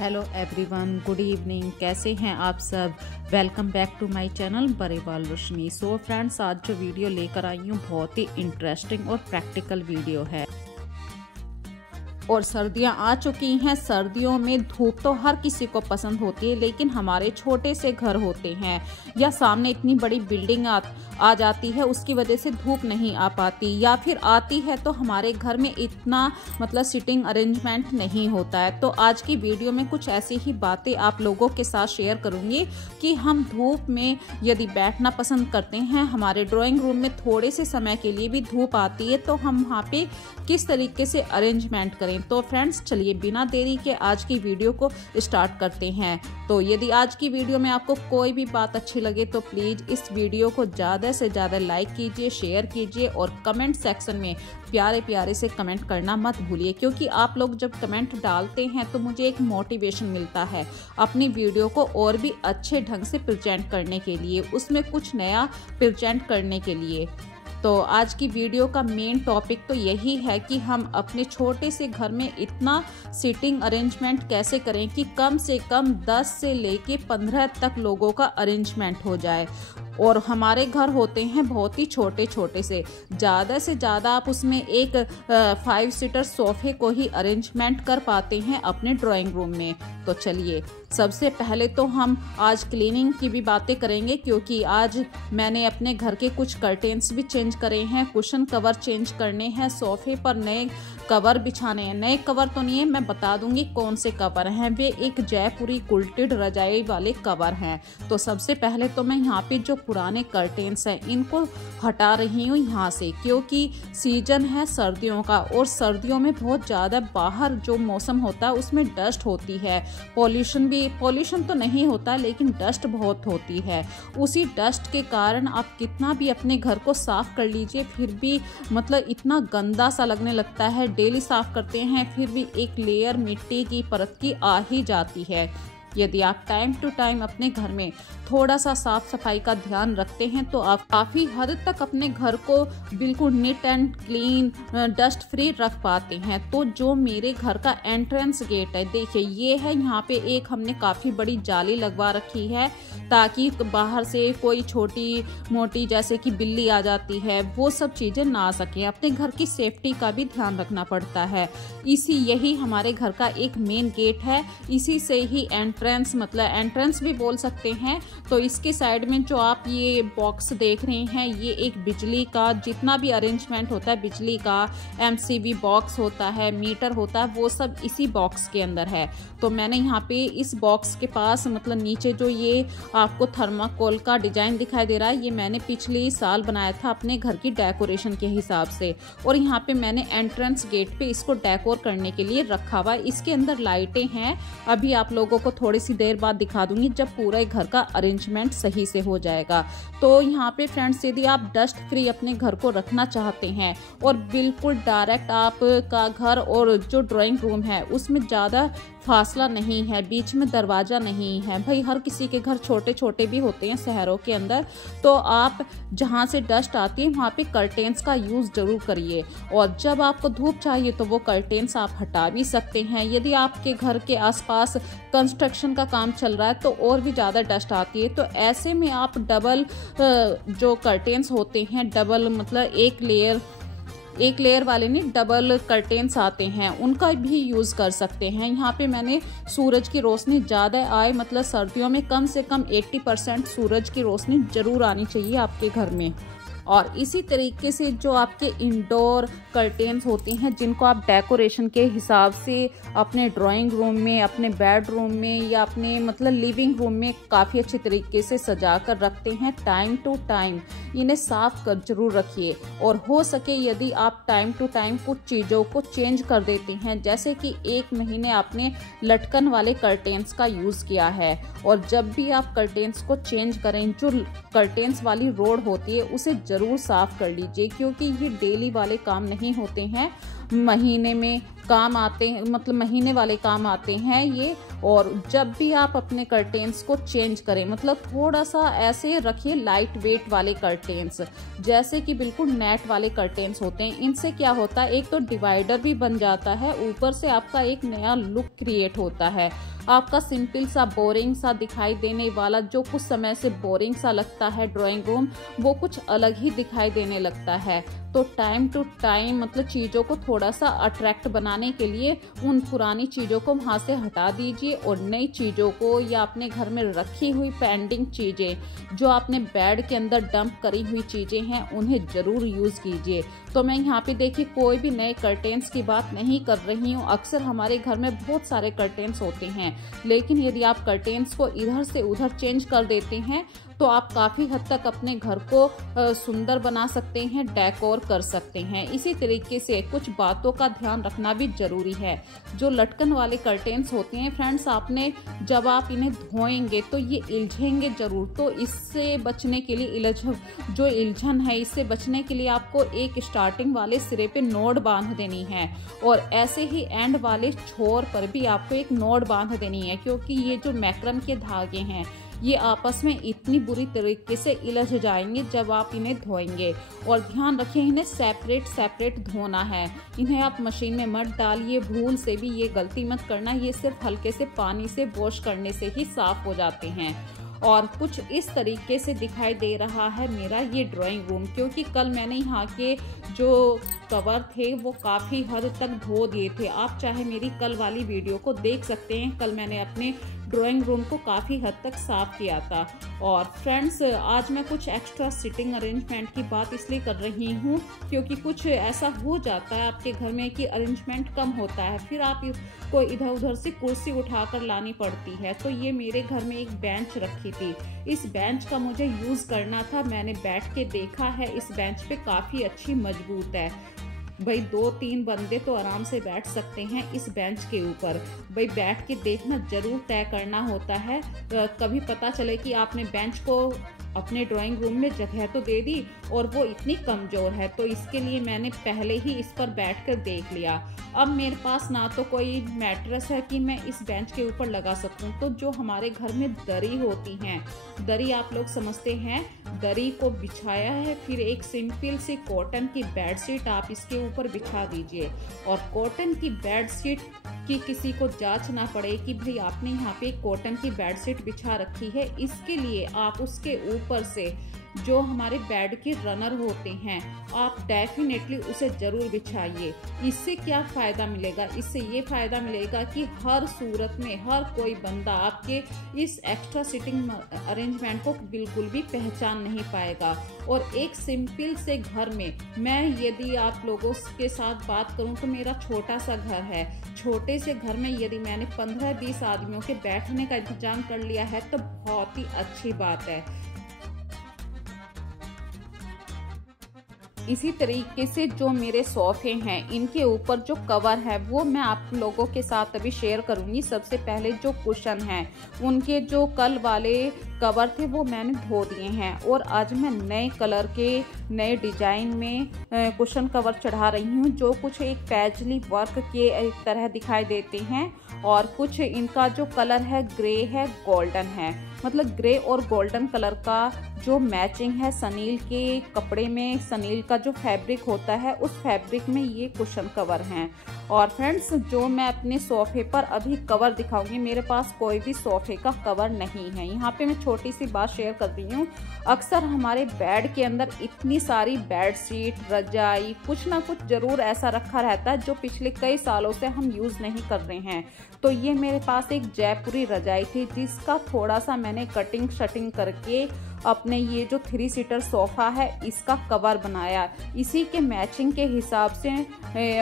Hello everyone, good evening. कैसे हैं आप सब? Welcome back to my channel Barewal Roshni. So friends, आज जो वीडियो लेकर आई हूँ बहुत ही इंटरेस्टिंग और प्रैक्टिकल वीडियो है। और सर्दियां आ चुकी हैं। सर्दियों में धूप तो हर किसी को पसंद होती है, लेकिन हमारे छोटे से घर होते हैं या सामने इतनी बड़ी बिल्डिंग आ जाती है, उसकी वजह से धूप नहीं आ पाती, या फिर आती है तो हमारे घर में इतना सिटिंग अरेंजमेंट नहीं होता है। तो आज की वीडियो में कुछ ऐसी ही बातें आप लोगों के साथ शेयर करूंगी कि हम धूप में यदि बैठना पसंद करते हैं, हमारे ड्राइंग रूम में थोड़े से समय के लिए भी धूप आती है, तो हम वहाँ पे किस तरीके से अरेंजमेंट करें। तो फ्रेंड्स, चलिए बिना देरी के आज की वीडियो को स्टार्ट करते हैं। तो यदि आज की वीडियो में आपको कोई भी बात अच्छी लगे तो प्लीज इस वीडियो को ज़्यादा से ज़्यादा लाइक कीजिए, शेयर कीजिए और कमेंट सेक्शन में प्यारे प्यारे से कमेंट करना मत भूलिए, क्योंकि आप लोग जब कमेंट डालते हैं तो मुझे एक मोटिवेशन मिलता है अपनी वीडियो को और भी अच्छे ढंग से प्रेजेंट करने के लिए, उसमें कुछ नया प्रेजेंट करने के लिए। तो आज की वीडियो का मेन टॉपिक तो यही है कि हम अपने छोटे से घर में इतना सीटिंग अरेंजमेंट कैसे करें कि कम से कम 10 से लेके 15 तक लोगों का अरेंजमेंट हो जाए। और हमारे घर होते हैं बहुत ही छोटे छोटे से ज़्यादा आप उसमें एक 5 सीटर सोफे को ही अरेंजमेंट कर पाते हैं अपने ड्राइंग रूम में। तो चलिए, सबसे पहले तो हम आज क्लीनिंग की भी बातें करेंगे, क्योंकि आज मैंने अपने घर के कुछ कर्टेन्स भी चेंज करे हैं, कुशन कवर चेंज करने हैं, सोफे पर नए कवर बिछाने हैं। नए कवर तो नहीं है, मैं बता दूंगी कौन से कवर हैं। वे एक जयपुरी कुल्टेड रजाई वाले कवर हैं। तो सबसे पहले तो मैं यहाँ पे जो पुराने कर्टेन्स हैं इनको हटा रही हूँ यहाँ से, क्योंकि सीजन है सर्दियों का और सर्दियों में बहुत ज़्यादा बाहर जो मौसम होता है उसमें डस्ट होती है। पॉल्यूशन तो नहीं होता, लेकिन डस्ट बहुत होती है। उसी डस्ट के कारण आप कितना भी अपने घर को साफ कर लीजिए, फिर भी इतना गंदा सा लगने लगता है। डेली साफ करते हैं फिर भी एक लेयर मिट्टी की परत की आ ही जाती है। यदि आप टाइम टू टाइम अपने घर में थोड़ा सा साफ सफाई का ध्यान रखते हैं तो आप काफ़ी हद तक अपने घर को बिल्कुल neat and clean, dust free रख पाते हैं। तो जो मेरे घर का एंट्रेंस गेट है, देखिए ये है, यहाँ पे एक हमने काफ़ी बड़ी जाली लगवा रखी है ताकि बाहर से कोई छोटी मोटी जैसे कि बिल्ली आ जाती है वो सब चीज़ें ना आ सकें। अपने घर की सेफ्टी का भी ध्यान रखना पड़ता है। यही हमारे घर का एक मेन गेट है। इसी से ही एंट्रेंस भी बोल सकते हैं। तो इसके साइड में जो आप ये बॉक्स देख रहे हैं, ये एक बिजली का जितना भी अरेंजमेंट होता है, बिजली का MCV बॉक्स होता है, मीटर होता है, वो सब इसी बॉक्स के अंदर है। तो मैंने यहाँ पे इस बॉक्स के पास नीचे जो ये आपको थर्माकोल का डिजाइन दिखाई दे रहा है, ये मैंने पिछले साल बनाया था अपने घर की डेकोरेशन के हिसाब से। और यहाँ पे मैंने एंट्रेंस गेट पे इसको डेकोर करने के लिए रखा हुआ है। इसके अंदर लाइटें हैं, अभी आप लोगों को थोड़ी सी देर बाद दिखा दूंगी जब पूरा घर का अरेंजमेंट सही से हो जाएगा। तो यहाँ पे फ्रेंड्स, यदि आप डस्ट फ्री अपने घर को रखना चाहते हैं और बिल्कुल डायरेक्ट आपका घर और जो ड्राइंग रूम है उसमें ज़्यादा फासला नहीं है, बीच में दरवाज़ा नहीं है, भाई हर किसी के घर छोटे छोटे भी होते हैं शहरों के अंदर, तो आप जहाँ से डस्ट आती है वहाँ पे कर्टेन्स का यूज़ जरूर करिए। और जब आपको धूप चाहिए तो वो कर्टेन्स आप हटा भी सकते हैं। यदि आपके घर के आसपास कंस्ट्रक्शन का काम चल रहा है तो और भी ज़्यादा डस्ट आती है, तो ऐसे में आप डबल जो कर्टेन्स होते हैं, डबल एक लेयर वाले नहीं, डबल कर्टेन्स आते हैं, उनका भी यूज़ कर सकते हैं। यहाँ पे मैंने सूरज की रोशनी ज़्यादा आए, सर्दियों में कम से कम 80% सूरज की रोशनी ज़रूर आनी चाहिए आपके घर में। और इसी तरीके से जो आपके इंडोर कर्टेन्स होते हैं, जिनको आप डेकोरेशन के हिसाब से अपने ड्राइंग रूम में, अपने बेडरूम में या अपने लिविंग रूम में काफ़ी अच्छे तरीके से सजा कर रखते हैं, टाइम टू टाइम इन्हें साफ कर जरूर रखिए। और हो सके यदि आप टाइम टू टाइम कुछ चीज़ों को चेंज कर देते हैं, जैसे कि 1 महीने आपने लटकन वाले कर्टेन्स का यूज़ किया है, और जब भी आप कर्टेन्स को चेंज करें, जो कर्टेन्स वाली रोड होती है उसे ज़रूर साफ कर लीजिए, क्योंकि ये डेली वाले काम नहीं होते हैं। महीने में काम आते हैं, मतलब महीने वाले काम आते हैं ये। और जब भी आप अपने कर्टेन्स को चेंज करें, मतलब थोड़ा सा ऐसे रखिए लाइट वेट वाले कर्टेन्स, जैसे कि बिल्कुल नेट वाले कर्टेन्स होते हैं। इनसे क्या होता है, एक तो डिवाइडर भी बन जाता है, ऊपर से आपका एक नया लुक क्रिएट होता है। आपका सिंपल सा बोरिंग सा दिखाई देने वाला, जो कुछ समय से बोरिंग सा लगता है ड्राइंग रूम, वो कुछ अलग ही दिखाई देने लगता है। तो टाइम टू टाइम मतलब चीज़ों को थोड़ा सा अट्रैक्ट बनाने के लिए उन पुरानी चीज़ों को वहाँ से हटा दीजिए और नई चीज़ों को, या अपने घर में रखी हुई पेंडिंग चीज़ें जो आपने बेड के अंदर डंप करी हुई चीज़ें हैं, उन्हें ज़रूर यूज़ कीजिए। तो मैं यहाँ पे देखिए कोई भी नए कर्टेन्स की बात नहीं कर रही हूँ। अक्सर हमारे घर में बहुत सारे कर्टेन्स होते हैं, लेकिन यदि आप कर्टेन्स को इधर से उधर चेंज कर देते हैं तो आप काफ़ी हद तक अपने घर को सुंदर बना सकते हैं, डेकोर कर सकते हैं। इसी तरीके से कुछ बातों का ध्यान रखना भी ज़रूरी है। जो लटकन वाले कर्टेन्स होते हैं फ्रेंड्स, आपने जब आप इन्हें धोएंगे तो ये इल्झेंगे ज़रूर। तो इससे बचने के लिए जो इल्झन है, इससे बचने के लिए आपको एक स्टार्टिंग वाले सिरे पे नोड बांध देनी है, और ऐसे ही एंड वाले छोर पर भी आपको एक नोड बांध देनी है, क्योंकि ये जो मैक्रम के धागे हैं ये आपस में इतनी बुरी तरीके से इलझ जाएंगे जब आप इन्हें धोएंगे। और ध्यान रखिए, इन्हें सेपरेट धोना है। इन्हें आप मशीन में मत डालिए, भूल से भी ये गलती मत करना। ये सिर्फ हल्के से पानी से वॉश करने से ही साफ हो जाते हैं। और कुछ इस तरीके से दिखाई दे रहा है मेरा ये ड्राइंग रूम, क्योंकि कल मैंने यहाँ के जो कवर थे वो काफ़ी हद तक धो दिए थे। आप चाहे मेरी कल वाली वीडियो को देख सकते हैं। कल मैंने अपने ड्राइंग रूम को काफ़ी हद तक साफ किया था। और फ्रेंड्स, आज मैं कुछ एक्स्ट्रा सिटिंग अरेंजमेंट की बात इसलिए कर रही हूँ क्योंकि कुछ ऐसा हो जाता है आपके घर में कि अरेंजमेंट कम होता है, फिर आप को इधर उधर से कुर्सी उठाकर लानी पड़ती है। तो ये मेरे घर में एक बेंच रखी थी, इस बेंच का मुझे यूज़ करना था। मैंने बैठ के देखा है, इस बेंच पे काफ़ी अच्छी मजबूत है भाई, 2-3 बंदे तो आराम से बैठ सकते हैं इस बेंच के ऊपर। भाई बैठ के देखना जरूर तय करना होता है। कभी पता चले कि आपने बेंच को अपने ड्राइंग रूम में जगह तो दे दी और वो इतनी कमज़ोर है, तो इसके लिए मैंने पहले ही इस पर बैठकर देख लिया। अब मेरे पास ना तो कोई मैट्रेस है कि मैं इस बेंच के ऊपर लगा सकूं, तो जो हमारे घर में दरी होती हैं, दरी आप लोग समझते हैं, दरी को बिछाया है, फिर एक सिंपल सी कॉटन की बेडशीट आप इसके ऊपर बिछा दीजिए। और कॉटन की बेडशीट कि किसी को जांच ना पड़े कि भाई आपने यहाँ पे कॉटन की बेडशीट बिछा रखी है, इसके लिए आप उसके ऊपर से जो हमारे बेड के रनर होते हैं आप डेफिनेटली उसे ज़रूर बिछाइए। इससे क्या फ़ायदा मिलेगा? इससे ये फ़ायदा मिलेगा कि हर सूरत में हर कोई बंदा आपके इस एक्स्ट्रा सिटिंग अरेंजमेंट को बिल्कुल भी पहचान नहीं पाएगा। और एक सिंपल से घर में, मैं यदि आप लोगों के साथ बात करूं तो मेरा छोटा सा घर है, छोटे से घर में यदि मैंने 15-20 आदमियों के बैठने का इंतजाम कर लिया है तो बहुत ही अच्छी बात है। इसी तरीके से जो मेरे सोफे हैं, इनके ऊपर जो कवर है वो मैं आप लोगों के साथ अभी शेयर करूंगी। सबसे पहले जो कुशन हैं, उनके जो कल वाले कवर थे वो मैंने धो दिए हैं, और आज मैं नए कलर के नए डिजाइन में कुशन कवर चढ़ा रही हूँ, जो कुछ एक पैजली वर्क के तरह दिखाई देते हैं। और कुछ इनका जो कलर है ग्रे है, गोल्डन है, मतलब ग्रे और गोल्डन कलर का जो मैचिंग है सनील के कपड़े में, सनील का जो फैब्रिक होता है उस फैब्रिक में ये कुशन कवर हैं। और फ्रेंड्स, जो मैं अपने सोफे पर अभी कवर दिखाऊंगी, मेरे पास कोई भी सोफे का कवर नहीं है। यहाँ पे मैं छोटी सी बात शेयर कर रही हूँ। अक्सर हमारे बेड के अंदर इतनी सारी बेडशीट, रजाई, कुछ ना कुछ जरूर ऐसा रखा रहता है जो पिछले कई सालों से हम यूज़ नहीं कर रहे हैं। तो ये मेरे पास एक जयपुरी रजाई थी जिसका थोड़ा सा मैंने कटिंग शटिंग करके अपने ये जो 3 सीटर सोफ़ा है इसका कवर बनाया। इसी के मैचिंग के हिसाब से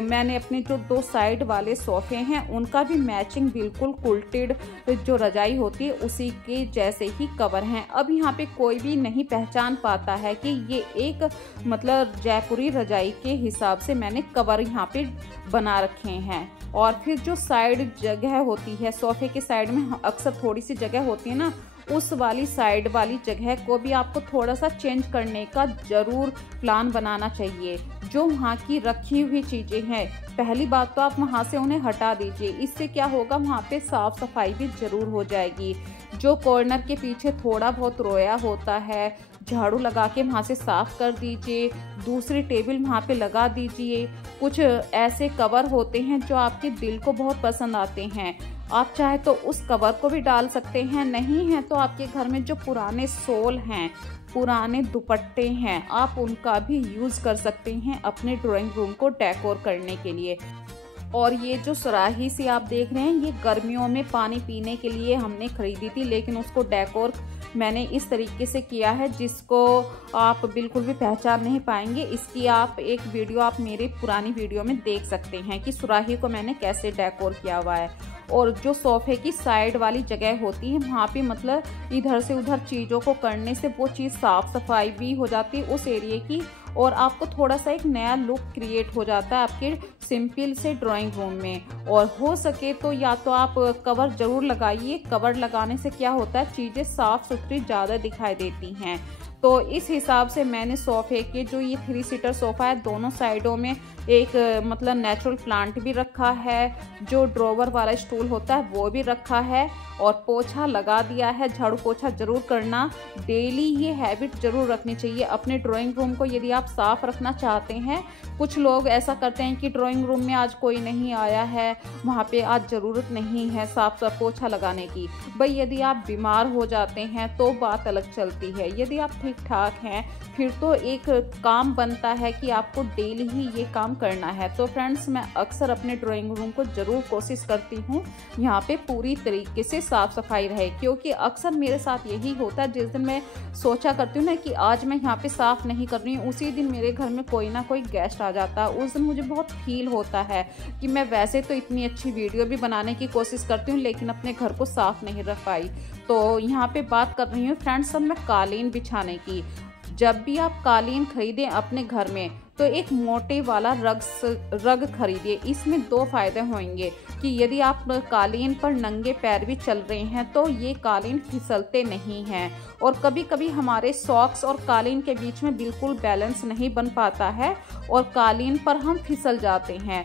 मैंने अपने जो 2 साइड वाले सोफ़े हैं उनका भी मैचिंग बिल्कुल कुल्टेड जो रजाई होती है उसी के जैसे ही कवर हैं। अब यहाँ पे कोई भी नहीं पहचान पाता है कि ये एक मतलब जयपुरी रजाई के हिसाब से मैंने कवर यहाँ पे बना रखे हैं। और फिर जो साइड जगह होती है सोफ़े के साइड में अक्सर थोड़ी सी जगह होती है ना, उस वाली साइड वाली जगह को भी आपको थोड़ा सा चेंज करने का ज़रूर प्लान बनाना चाहिए। जो वहाँ की रखी हुई चीज़ें हैं, पहली बात तो आप वहाँ से उन्हें हटा दीजिए। इससे क्या होगा, वहाँ पे साफ़ सफाई भी ज़रूर हो जाएगी। जो कॉर्नर के पीछे थोड़ा बहुत रोया होता है, झाड़ू लगा के वहाँ से साफ़ कर दीजिए। दूसरी टेबल वहाँ पे लगा दीजिए। कुछ ऐसे कवर होते हैं जो आपके दिल को बहुत पसंद आते हैं, आप चाहे तो उस कवर को भी डाल सकते हैं। नहीं है तो आपके घर में जो पुराने शॉल हैं, पुराने दुपट्टे हैं, आप उनका भी यूज़ कर सकते हैं अपने ड्राइंग रूम को डेकोर करने के लिए। और ये जो सुराही सी आप देख रहे हैं, ये गर्मियों में पानी पीने के लिए हमने खरीदी थी, लेकिन उसको डेकोर मैंने इस तरीके से किया है जिसको आप बिल्कुल भी पहचान नहीं पाएंगे। इसकी आप एक वीडियो आप मेरी पुरानी वीडियो में देख सकते हैं कि सुराही को मैंने कैसे डेकोर किया हुआ है। और जो सोफे की साइड वाली जगह होती है, वहाँ पे मतलब इधर से उधर चीज़ों को करने से वो चीज़ साफ़ सफाई भी हो जाती है उस एरिया की, और आपको थोड़ा सा एक नया लुक क्रिएट हो जाता है आपके सिंपल से ड्राइंग रूम में। और हो सके तो या तो आप कवर ज़रूर लगाइए। कवर लगाने से क्या होता है, चीज़ें साफ़ सुथरी ज़्यादा दिखाई देती हैं। तो इस हिसाब से मैंने सोफे के जो ये 3 सीटर सोफ़ा है, दोनों साइडों में एक मतलब नेचुरल प्लांट भी रखा है, जो ड्रॉवर वाला स्टूल होता है वो भी रखा है, और पोछा लगा दिया है। झाड़ू पोछा ज़रूर करना, डेली ये हैबिट ज़रूर रखनी चाहिए अपने ड्राइंग रूम को यदि आप साफ़ रखना चाहते हैं। कुछ लोग ऐसा करते हैं कि ड्राइंग रूम में आज कोई नहीं आया है, वहाँ पे आज ज़रूरत नहीं है साफ पोछा लगाने की। भाई यदि आप बीमार हो जाते हैं तो बात अलग चलती है, यदि आप ठीक ठाक हैं फिर तो एक काम बनता है कि आपको डेली ही ये काम करना है। तो फ्रेंड्स, मैं अक्सर अपने ड्राइंग रूम को ज़रूर कोशिश करती हूँ यहाँ पे पूरी तरीके से साफ़ सफाई रहे, क्योंकि अक्सर मेरे साथ यही होता है। जिस दिन मैं सोचा करती हूँ ना कि आज मैं यहाँ पे साफ़ नहीं कर रही हूँ, उसी दिन मेरे घर में कोई ना कोई गेस्ट आ जाता है। उस दिन मुझे बहुत फील होता है कि मैं वैसे तो इतनी अच्छी वीडियो भी बनाने की कोशिश करती हूँ, लेकिन अपने घर को साफ़ नहीं रख पाई। तो यहाँ पे बात कर रही हूँ फ्रेंड्स अब मैं कालीन बिछाने की। जब भी आप कालीन खरीदें अपने घर में तो एक मोटे वाला रग खरीदिए। इसमें 2 फायदे होंगे कि यदि आप कालीन पर नंगे पैर भी चल रहे हैं तो ये कालीन फिसलते नहीं हैं, और कभी कभी हमारे सॉक्स और कालीन के बीच में बिल्कुल बैलेंस नहीं बन पाता है और कालीन पर हम फिसल जाते हैं।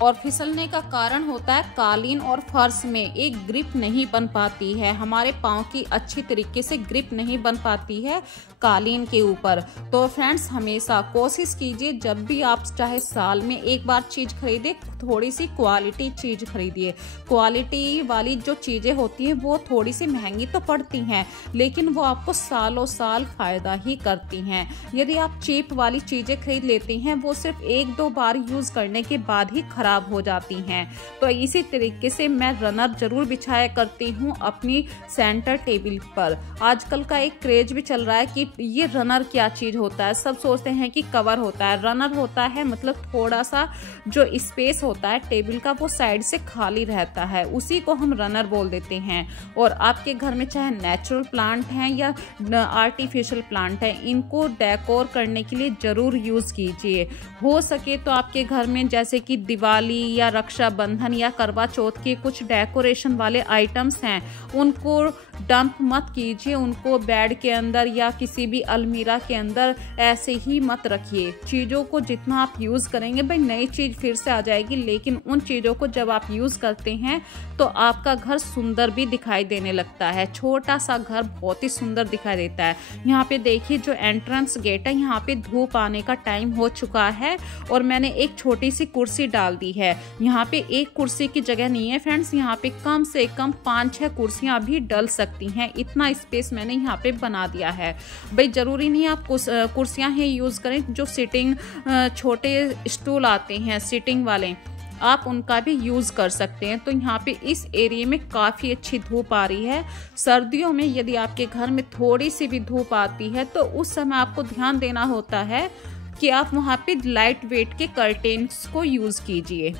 और फिसलने का कारण होता है कालीन और फर्श में एक ग्रिप नहीं बन पाती है, हमारे पाँव की अच्छी तरीके से ग्रिप नहीं बन पाती है कालीन के ऊपर। तो फ्रेंड्स, हमेशा कोशिश कीजिए जब भी आप चाहे साल में एक बार चीज़ खरीदे, थोड़ी सी क्वालिटी चीज़ खरीदिए। क्वालिटी वाली जो चीज़ें होती हैं वो थोड़ी सी महंगी तो पड़ती हैं, लेकिन वो आपको सालों साल फ़ायदा ही करती हैं। यदि आप चीप वाली चीज़ें खरीद लेते हैं, वो सिर्फ 1-2 बार यूज़ करने के बाद ही खराब हो जाती हैं। तो इसी तरीके से मैं रनर जरूर बिछाया करती हूँ अपनी सेंटर टेबल पर। आजकल का एक क्रेज भी चल रहा है कि ये रनर क्या चीज़ होता है। सब सोचते हैं कि कवर होता है, रनर होता है मतलब थोड़ा सा जो स्पेस होता है टेबल का वो साइड से खाली रहता है, उसी को हम रनर बोल देते हैं। और आपके घर में चाहे नेचुरल प्लांट हैं या आर्टिफिशियल प्लांट हैं, इनको डेकोर करने के लिए ज़रूर यूज़ कीजिए। हो सके तो आपके घर में जैसे कि दिवाली या रक्षाबंधन या करवा चौथ के कुछ डेकोरेशन वाले आइटम्स हैं, उनको डंप मत कीजिए, उनको बेड के अंदर या किसी भी अलमीरा के अंदर ऐसे ही मत रखिए। चीज़ों को जितना आप यूज़ करेंगे, भाई नई चीज़ फिर से आ जाएगी, लेकिन उन चीज़ों को जब आप यूज़ करते हैं तो आपका घर सुंदर भी दिखाई देने लगता है। छोटा सा घर बहुत ही सुंदर दिखाई देता है। यहाँ पे देखिए जो एंट्रेंस गेट है, यहाँ पे धूप आने का टाइम हो चुका है और मैंने एक छोटी सी कुर्सी डाल दी है। यहाँ पे एक कुर्सी की जगह नहीं है फ्रेंड्स, यहाँ पे कम से कम 5-6 कुर्सियाँ भी डल सकती हैं, इतना स्पेस मैंने यहाँ पे बना दिया है। भाई ज़रूरी नहीं आप कुर्सियाँ ही यूज़ करें, जो सिटिंग छोटे स्टूल आते हैं सिटिंग वाले, आप उनका भी यूज़ कर सकते हैं। तो यहाँ पे इस एरिया में काफ़ी अच्छी धूप आ रही है। सर्दियों में यदि आपके घर में थोड़ी सी भी धूप आती है तो उस समय आपको ध्यान देना होता है कि आप वहाँ पे लाइट वेट के कर्टेन्स को यूज़ कीजिए।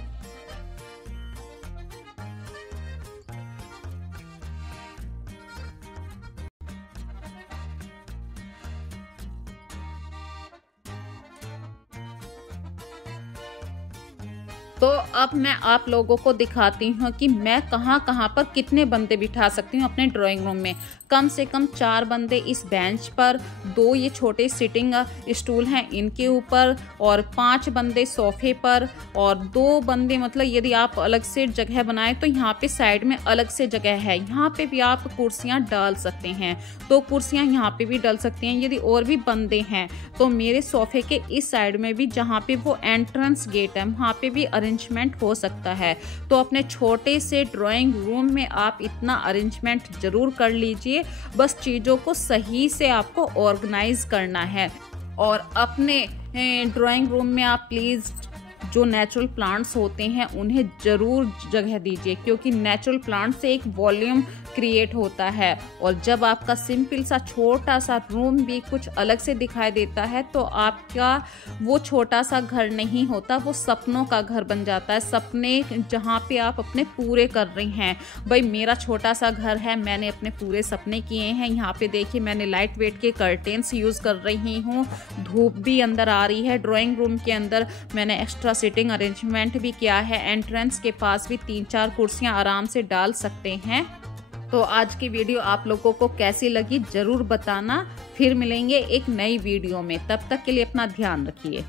तो अब मैं आप लोगों को दिखाती हूँ कि मैं कहाँ कहाँ पर कितने बंदे बिठा सकती हूँ अपने ड्राइंग रूम में। कम से कम 4 बंदे इस बेंच पर, 2 ये छोटे सिटिंग स्टूल हैं इनके ऊपर, और 5 बंदे सोफे पर, और 2 बंदे मतलब यदि आप अलग से जगह बनाएं तो यहाँ पे साइड में अलग से जगह है, यहाँ पे भी आप कुर्सियाँ डाल सकते हैं। तो कुर्सियाँ यहाँ पे भी डाल सकते हैं। यदि और भी बंदे हैं तो मेरे सोफे के इस साइड में भी, जहाँ पे वो एंट्रेंस गेट है, वहाँ पे भी अरेंजमेंट हो सकता है। तो अपने छोटे से ड्राइंग रूम में आप इतना अरेंजमेंट जरूर कर लीजिए, बस चीज़ों को सही से आपको ऑर्गेनाइज करना है। और अपने ड्राइंग रूम में आप प्लीज़ जो नेचुरल प्लांट्स होते हैं उन्हें ज़रूर जगह दीजिए, क्योंकि नेचुरल प्लांट से एक वॉल्यूम क्रिएट होता है। और जब आपका सिंपल सा छोटा सा रूम भी कुछ अलग से दिखाई देता है तो आपका वो छोटा सा घर नहीं होता, वो सपनों का घर बन जाता है। सपने जहाँ पे आप अपने पूरे कर रही हैं। भाई मेरा छोटा सा घर है, मैंने अपने पूरे सपने किए हैं। यहाँ पे देखिए मैंने लाइट वेट के कर्टेन्स यूज़ कर रही हूँ, धूप भी अंदर आ रही है। ड्राइंग रूम के अंदर मैंने एक्स्ट्रा सिटिंग अरेंजमेंट भी किया है। एंट्रेंस के पास भी 3-4 कुर्सियाँ आराम से डाल सकते हैं। तो आज की वीडियो आप लोगों को कैसी लगी ज़रूर बताना। फिर मिलेंगे एक नई वीडियो में, तब तक के लिए अपना ध्यान रखिए।